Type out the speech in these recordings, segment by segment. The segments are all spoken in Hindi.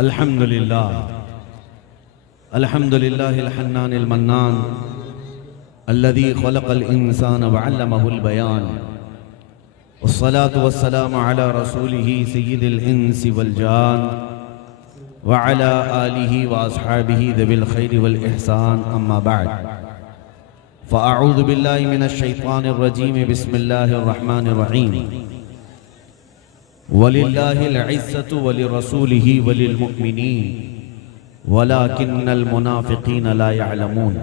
अल्हम्दुलिल्लाह अल्हम्दुलिल्लाहिल हन्नानिल मन्नान अल्लज़ी खलक़ल इंसान व अल्लमहुल बयान वस्सलातु वस्सलामु अला रसूलिही सय्यिदिल इंसी वल जान व अला आलिही व अस्हाबिही ज़िल खैरि वल इहसान अम्मा बअद फ़अऊज़ु बिल्लाहि मिनश शैतानिर रजीम बिस्मिल्लाहिर रहमानिर रहीम वलिल्लाहिल इज़्ज़तु वलिरसूलिही वलिलमुअ्मिनीन वलाकिन्नल मुनाफ़िक़ीन ला यअलमून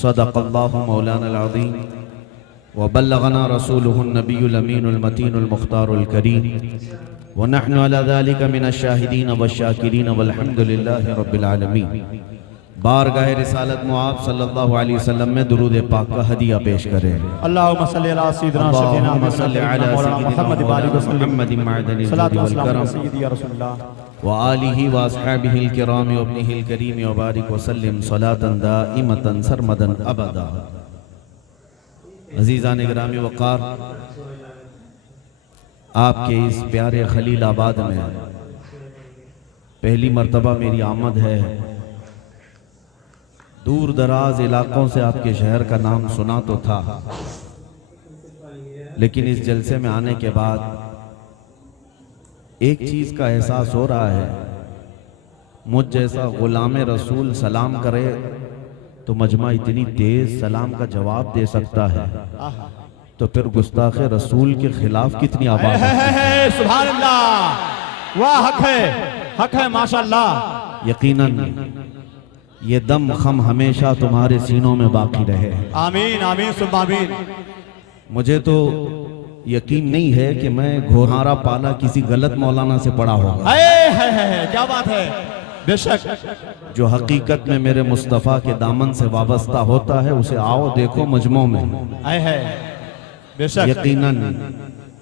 सदक़ल्लाहु मौलानल अज़ीम व बल्लगना रसूलुहुन नबियुल अमीनुल मतीनुल मुख्तारुल करीम व नहनु अला ज़ालिका मिनश शाहिदीन वश्शाकिरीन वल्हम्दुलिल्लाहि रब्बिल आलमीन। बारगाह रिसालत मुआब सल्लल्लाहु अलैहि वसल्लम में दुरूद पाक का हदिया पेश करें। अल्लाहुम्मा सल्लि अला सय्यिदिना अल्लाहुम्मा सल्लि अला सय्यिदिना मुहम्मदिन मअदनिल जुदी वल करम सय्यिदी या रसूलल्लाह व आलिही व अस्हाबिहिल किराम व इब्निहिल करीम व बारिक व सल्लिम सलातन दाइमतन सरमदन अबदा। अज़ीज़ान गिरामी वक़ार, आपके इस प्यारे खलीलाबाद में पहली मर्तबा मेरी आमद है। दूर दराज इलाकों से आपके शहर का नाम सुना तो था, लेकिन इस जलसे में आने के बाद एक चीज का एहसास हो रहा है, मुझ जैसा गुलाम रसूल सलाम करे तो मजमा इतनी तेज सलाम का जवाब दे सकता है, तो फिर गुस्ताख रसूल के खिलाफ कितनी आवाज है। सुभान अल्लाह, वाह, हक है माशाअल्लाह। यकीनन ये दम खम हमेशा तुम्हारे सीनों में बाकी रहे। आमीन आमीन सुब्ह आमीन। मुझे तो यकीन नहीं है कि मैं घोहारा पाला किसी गलत मौलाना से पढ़ा होगा। क्या बात है। बेशक जो हकीकत में मेरे मुस्तफ़ा के दामन से वाबस्ता होता है उसे आओ देखो मजमों में। बेशक यकीनन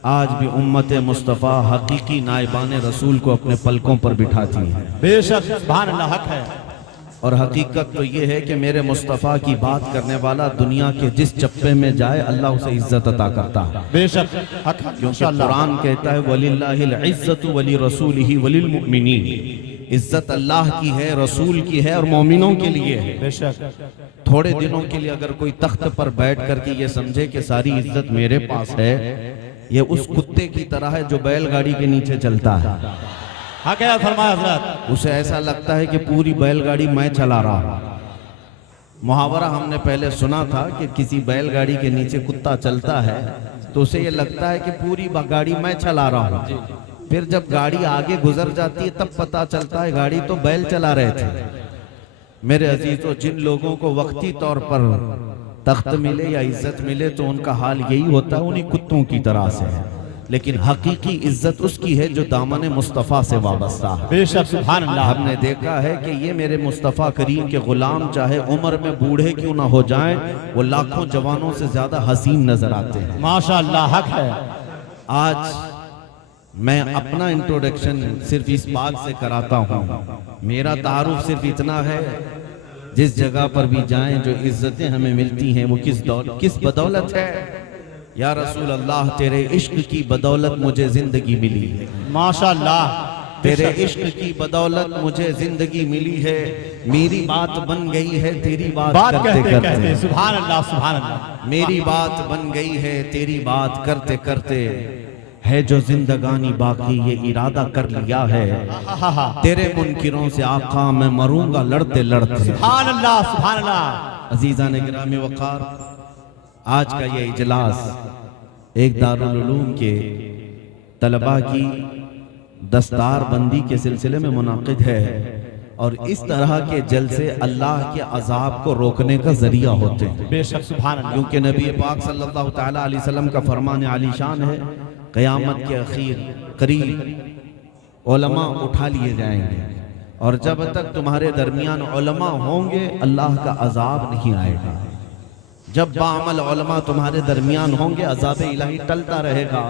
आज भी उम्मत मुस्तफ़ा हकीकी नाइबान रसूल को अपने पलकों पर बिठाती है। बेशक सुभान अल्लाह, हक है। और हकीकत तो ये है कि मेरे मुस्तफ़ा की बात करने वाला दुनिया के जिस चप्पे में जाए अल्लाह उसे इज्जत अता करता है। बेशक हक, क्योंकि कुरान कहता है वलिल्लाहिल इज़्ज़तु वलिरसूलिही वलिलमुअ्मिनीन। इज्जत अल्लाह की है, रसूल की है और मोमिनों के लिए है। बेशक थोड़े दिनों के लिए अगर कोई तख्त पर बैठ करके ये समझे कि सारी इज्जत मेरे पास है, ये उस कुत्ते की तरह है जो बैलगाड़ी के नीचे चलता है। हाँ, क्या फरमाया हज़रत। उसे ऐसा लगता है कि पूरी बैलगाड़ी मैं चला रहा हूँ। मुहावरा हमने पहले सुना था कि किसी बैलगाड़ी के नीचे कुत्ता चलता है तो उसे ये लगता है कि पूरी गाड़ी मैं चला रहा हूँ। फिर जब गाड़ी आगे गुजर जाती है तब पता चलता है गाड़ी तो बैल चला रहे थे। मेरे अजीजों, जिन लोगों को वक्ती तौर पर तख्त मिले या इज्जत मिले तो उनका हाल यही होता है, उन्हीं कुत्तों की तरह से है। लेकिन हकीकी इज्जत उसकी है जो दामन मुस्तफ़ा से वाबस्ता है। बेशक सुभान अल्लाह। हमने देखा है कि ये मेरे मुस्तफ़ा करीम के गुलाम चाहे उम्र में बूढ़े क्यों ना हो जाएं, वो लाखों जवानों से ज्यादा हसीन नजर आते हैं। माशाअल्लाह, हक है। आज मैं अपना इंट्रोडक्शन सिर्फ इस बात से कराता हूँ, मेरा तारुफ सिर्फ इतना है, जिस जगह पर भी जाएं जो इज्जतें हमें मिलती हैं वो किस बदौलत है। या रसूल अल्लाह, तेरे इश्क की बदौलत मुझे जिंदगी मिली है। माशाअल्लाह, तेरे इश्क की बदौलत मुझे जिंदगी मिली है। मेरी बात बन गई है तेरी बात करते करते। सुभान अल्लाह सुभान अल्लाह। मेरी बात बन गई है तेरी बात करते करते, है जो जिंदगानी बाकी ये इरादा कर लिया है, तेरे मुनकिरों से आका मैं मरूंगा लड़ते लड़ते। सुभान अल्लाह सुभान अल्लाह। अजीज़ान गिरामी वक़ार, आज का ये इजलास एक दारुल उलूम के तलबा की दस्तार बंदी के सिलसिले में मुनाकिद है, और इस तरह के जलसे अल्लाह के अजाब को रोकने का जरिया होते हैं। बेशक सुभान अल्लाह। क्योंकि नबी पाक सल्लल्लाहु तआला अलैहि वसल्लम का फरमान आलीशान है, क़यामत के अखीर करीब उलमा उठा लिए जाएंगे, और जब तक तुम्हारे दरमियान उलमा होंगे अल्लाह का अजाब नहीं आएगा। जब बाअमल उलमा तुम्हारे दरमियान होंगे अजाब इलाही टलता रहेगा।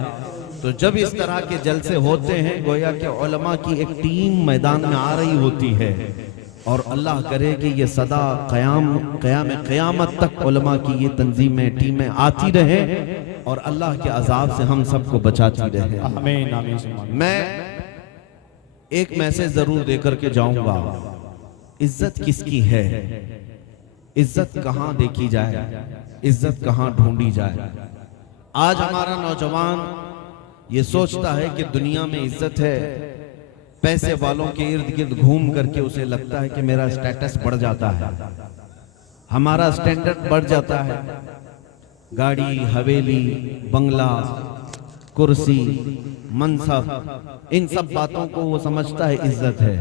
तो जब इस तरह के जलसे होते हैं गोया कि उलमा की एक टीम मैदान में आ रही होती है, और अल्लाह करे कि ये सदा क़यामत तक उलमा की ये तंजीमें टीमें आती रहे और अल्लाह के अजाब से हम सबको बचाती रहे। आमीन आमीन। मैं एक मैसेज जरूर देकर के जाऊंगा। इज्जत किसकी है, इज्जत कहां देखी जाए, इज्जत कहां ढूंढी जाए। आज हमारा नौजवान ये सोचता है कि दुनिया में इज्जत है, पैसे वालों के इर्द गिर्द घूम करके उसे लगता है कि मेरा स्टेटस बढ़ जाता है, हमारा स्टैंडर्ड बढ़ जाता है। गाड़ी, हवेली, बंगला, कुर्सी, मनसब, इन सब बातों को वो समझता है इज्जत है।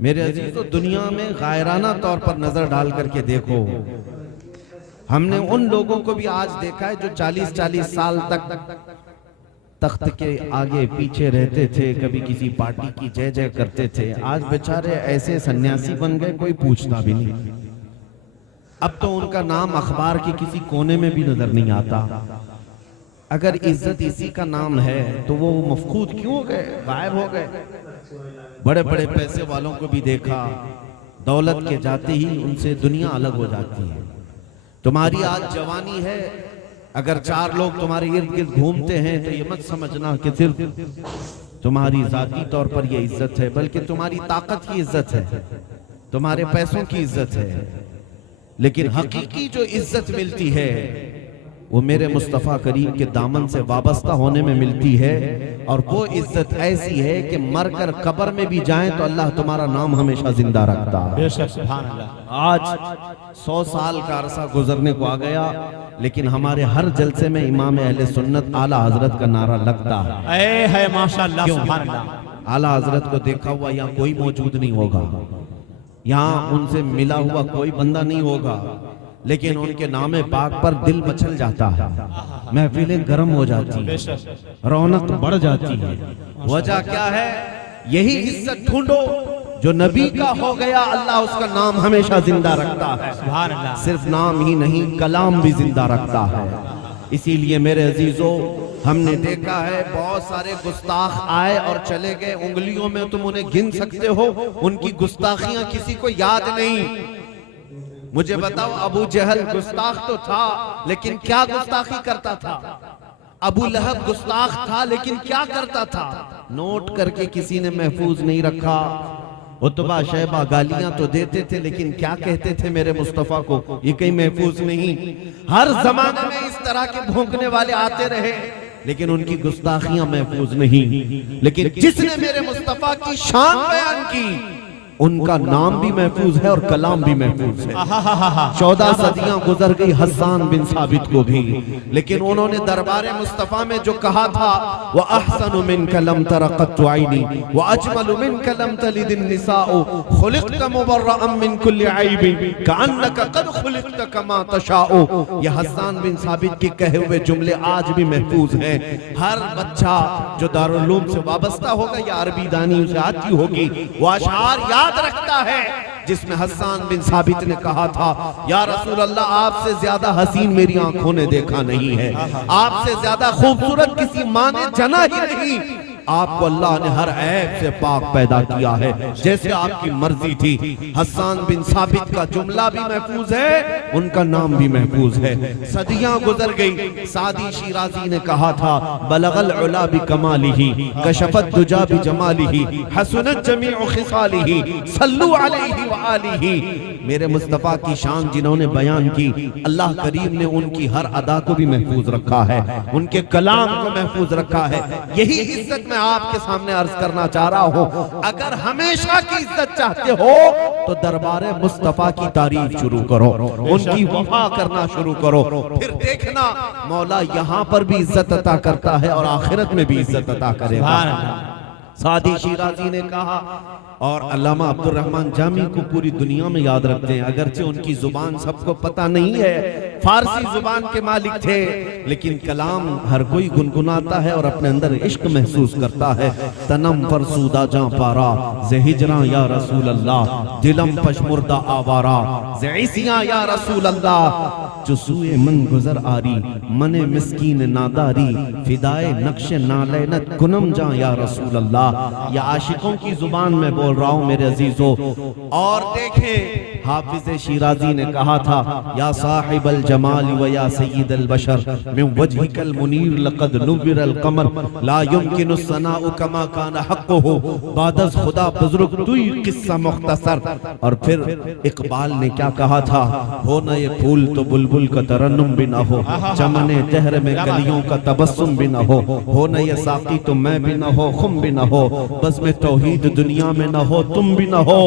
मेरे अजीजों, दुनिया में गायराना तौर पर नजर डाल करके देखो, हमने उन लोगों को भी आज देखा है जो 40-40 साल तक तख्त के आगे पीछे रहते थे, कभी किसी पार्टी की जय जय करते थे। आज बेचारे ऐसे सन्यासी बन गए, कोई पूछता भी नहीं। अब तो उनका नाम अखबार के किसी कोने में भी नजर नहीं आता। अगर इज्जत इसी का नाम है तो वो मफकूद क्यों हो गए, गायब हो गए। बड़े बड़े पैसे वालों को भी देखा, दौलत के जाते ही उनसे दुनिया अलग हो जाती है। तुम्हारी आज जवानी है, अगर 4 लोग तुम्हारे इर्द गिर्द घूमते हैं तो ये मत समझना कि सिर्फ तुम्हारी जाती तौर पर ये इज्जत है, बल्कि तुम्हारी ताकत की इज्जत है, तुम्हारे पैसों की इज्जत है। लेकिन हकीकी जो इज्जत मिलती है वो मेरे मुस्तफ़ा करीम के दामन से वाबस्ता होने में मिलती है। और वो इज्जत ऐसी है कि मरकर कब्र में भी जाएं तो अल्लाह तुम्हारा नाम हमेशा जिंदा रखता है। आज 100 साल का अरसा गुजरने को आ गया, लेकिन हमारे हर जलसे में इमाम अहले सुन्नत आला हजरत का नारा लगता है। माशाअल्लाह, सुभान अल्लाह। आला हजरत को देखा हुआ यहाँ कोई मौजूद नहीं होगा, यहाँ उनसे मिला हुआ कोई बंदा नहीं होगा, लेकिन उनके नामे पाक पर दिल मचल जाता है, महफिलें गर्म हो जाती है, रौनक बढ़ जाती है। वजह क्या है? यही इज्जत ढूंढो जो नबी का हो गया, अल्लाह उसका नाम हमेशा जिंदा रखता है। सुभान अल्लाह। सिर्फ नाम ही नहीं, कलाम भी जिंदा रखता है। इसीलिए मेरे अजीजों, हमने देखा है बहुत सारे गुस्ताख आए और चले गए, उंगलियों में तुम उन्हें गिन सकते हो, उनकी गुस्ताखियां किसी को याद नहीं। मुझे बताओ, अबू जहल गुस्ताख तो था, लेकिन क्या गुस्ताखी करता था? अबू लहब गुस्ताख था, लेकिन क्या करता था? नोट करके किसी ने महफूज नहीं रखा। उतबा शैबा गालियां तो देते थे, लेकिन क्या कहते थे मेरे मुस्तफा को, ये कहीं महफूज नहीं। हर जमाने में इस तरह के भौंकने वाले आते रहे, लेकिन उनकी गुस्ताखियां महफूज नहीं। लेकिन जिसने मेरे मुस्तफा की शान बयान की, उनका नाम भी महफूज है और कलाम भी महफूज है। 14 सदियां गुजर गई हस्सान बिन साबित को भी, लेकिन उन्होंने दरबार मुस्तफा में जो कहा था, वह अहसनु मिन कलम तरक़त आईनी व अजमलु मिन कलम तलिदिन निसाउ खुलिक़त मुबर्रअन मिन कुल्लि ऐबिन कअन्नका क़द खुलिक़त कमा तशाउ। ये हस्सान बिन साबित के कहे हुए जुमले आज भी महफूज हैं। हर बच्चा जो दारुल उलूम से वाबस्ता होगा या अरबी दानी उसे आती होगी, वो अशआर याद रखता है जिसमें हस्सान बिन साबित ने कहा था, या रसूल अल्लाह, आपसे ज्यादा हसीन मेरी आंखों ने देखा नहीं है, आपसे ज्यादा खूबसूरत किसी माँ ने जना ही नहीं। आपको अल्लाह ने हर ऐब से पाक पैदा किया है, जैसे आपकी मर्जी थी। हस्सान बिन साबित का जुमला भी महफूज है, उनका नाम भी महफूज है। सदियां गुजर गई, सादी शिराजी ने कहा था, बलगल उला बि कमालिही कशफत दुजा बि जमालिही हसनत जमीउ खिसालिही सल्लु अलैहि व आलिही। मेरे मुस्तफा की शान जिन्होंने बयान की, अल्लाह करीम ने उनकी हर अदा को भी महफूज रखा है, उनके कलाम को महफूज रखा है। यही इज्जत मैं आपके सामने अर्ज करना चाह रहा हूं। अगर हमेशा की इज्जत चाहते हो तो दरबार मुस्तफा की तारीफ शुरू करो, उनकी वफा करना शुरू करो, फिर देखना मौला यहां पर भी इज्जत अता करता है और आखिरत में भी इज्जत अता करेगा। सादी शिराजी ने कहा, और अल्लामा अब्दुल रहमान जामी को पूरी दुनिया में याद रखते हैं, अगरचे उनकी जुबान सबको पता नहीं है, फारसी जुबान के मालिक थे, लेकिन कलाम हर कोई गुनगुनाता है और अपने अंदर इश्क महसूस करता है। तनम फरसूदा जा पारा जे हिजरा या रसूल अल्लाह, दिलम पशमुर्दा आवारा जे इसिया या रसूल अल्लाह। जो सुए मन गुजर आरी मने मिस्कीन नादारी, फिदाए नक्श नालैनत कुनम जा या रसूल अल्लाह। अल्लाह। या आशिकों की जुबान में बोल रहा हूँ मेरे अजीजों। और देखें हाफिज शिराजी ने कहा था, या साहिबल जमाल व या सय्यिदल बशर मिन वजहिकल मुनीर लक़द नुव्विरल कमर ला युमकिनु सनाउ कमा कान हक़्क़ुहु बादज़ खुदा बुज़ुर्ग तुई किस्सा मुख्तसर। और फिर इकबाल ने क्या कहा था, हो न ये फूल तो बुलबुल का तरन्नुम भी ना हो, चमने दहर में कलियों का तबस्सुम भी ना हो न ये साकी तो मैं भी ना हो, खुम भी ना हो, बस में तौहीद दुनिया में ना हो, तुम भी ना हो।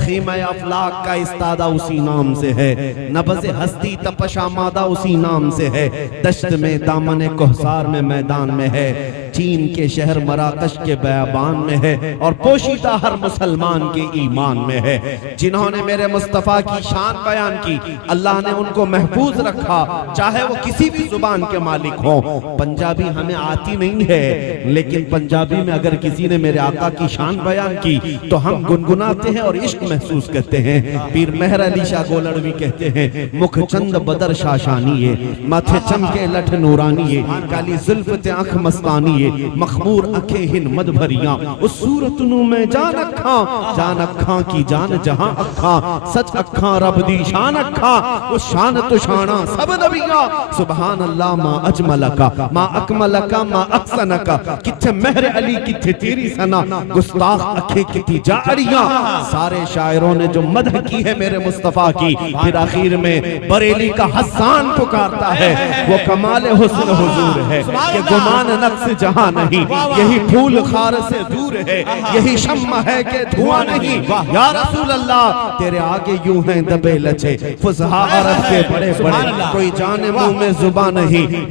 खीमा अफलाक का इस्तादा उसी नाम से है, नबज़ हस्ती तपशा मादा उसी नाम से है, दश्त में दामन कोहसार में मैदान में है, चीन के शहर मराकश के बयाबान में है, और पोशीदा हर मुसलमान के ईमान में है। जिन्होंने मेरे मुस्तफ़ा की शान बयान की, अल्लाह ने उनको महफूज रखा, चाहे वो किसी भी जुबान के मालिक हो। पंजाबी हमें आती नहीं है, लेकिन पंजाबी में अगर किसी ने मेरे आका की शान बयान की तो हम गुनगुनाते हैं और इश्क महसूस करते हैं। पीर मेहर अली शाह गोलड़वी कहते हैं, मुख चंद बदर शाशानी माथे चमके लठ नूरानी, काली जुल्फ़ आँख मस्तानी, मखमूर अखे हिन मद भरिया, उस सूरत नू मैं जान अखा की जान जहां अखा, सच अखा रब दी शान अखा, उस शान तो शाना सब नबिया। सुभान अल्लाह मा अजमलका मा अकमलका मा अहसनका, किथे मेहर अली किथे तेरी सना, गुस्ताख अखे किती जाड़ियां। सारे शायरों ने जो मदह की है मेरे मुस्तफा की, फिर आखिर में बरेली का हसन पुकारता है, वो कमाल हुस्न हुजूर है कि गुमान नक्श जहां नहीं, यही फूल खार से दूर है, यही शम्मा है कि धुआं नहीं। या रसूल अल्लाह तेरे आगे यूं हैं दबे लचे फुसहा अरब के बड़े बड़े, कोई जाने मुंह में जुबान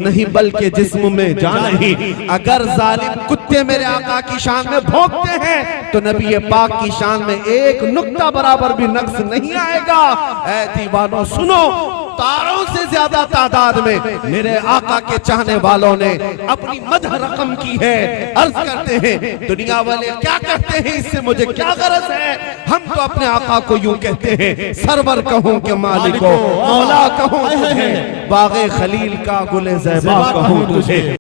नहीं बल्कि जिस्म में जान नहीं। अगर जालिम कुत्ते मेरे आका की शान में भौंकते हैं तो नबी पाक की शान में एक नुक्ता बराबर भी नक्स नहीं आएगा। ऐ दीवानों सुनो, तारों से ज्यादा तादाद में मेरे आका के चाहने वालों ने अपनी मदह रकम की है। अर्ज करते हैं दुनिया वाले क्या कहते हैं, इससे मुझे क्या गरज है। हम तो अपने आका को यूं कहते हैं, सरवर कहूं के मालिको, मौला कहूं तुझे, बागे खलील का गुले ज़ैबा कहूं तुझे।